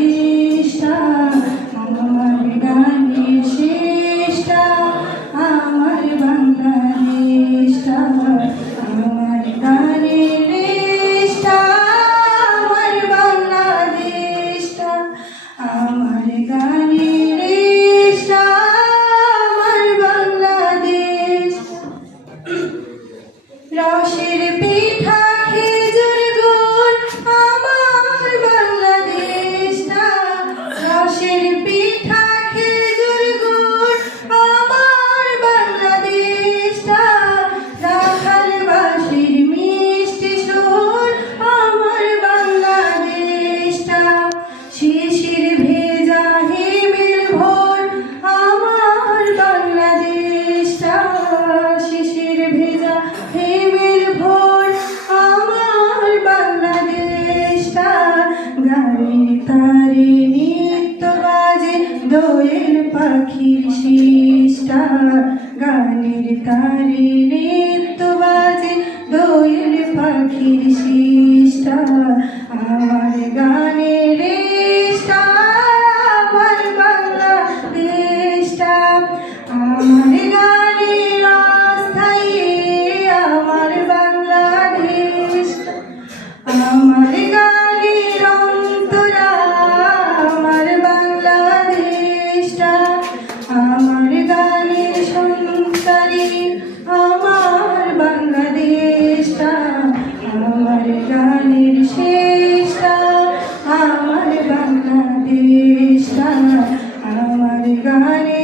দেশটা, আমার গানের শেষটা, আমার বাংলাদেশটা, আমার গানের রেশটা, আমার বাংলাদেশটা, আমার গানের রেশটা, আমার বাংলাদেশ। রসের পিঠা খেজুর গুড় আমার বাংলাদেশটা, রসের পিঠা খেজুর গুড় আমার বাংলাদেশটা, রাখাল বাঁশির মিষ্টি সুর আমার বাংলাদেশটা, শিশির ভেজা হিমেল ভোর আমার বাংলাদেশটা, শিশির ভেজা হিমেল ভোর আমার বাংলাদেশটা, গানের তারে নিত্য বাজে দোয়েল পাখির শিষ্টা, গানের তারে নিত্য বাজে দোয়েল পাখির শিষ্টা, আমার গানের রেশটা, আমার বাংলাদেশটা, আমার গানের অস্থায়ী আমার বাংলাদেশটা, আমার গানের অন্তরা আমার বাংলাদেশটা, আমার গানের সংসারী আমার বাংলাদেশটা, আমার গানের শেষটা, আমার বাংলাদেশটা, আমার গানের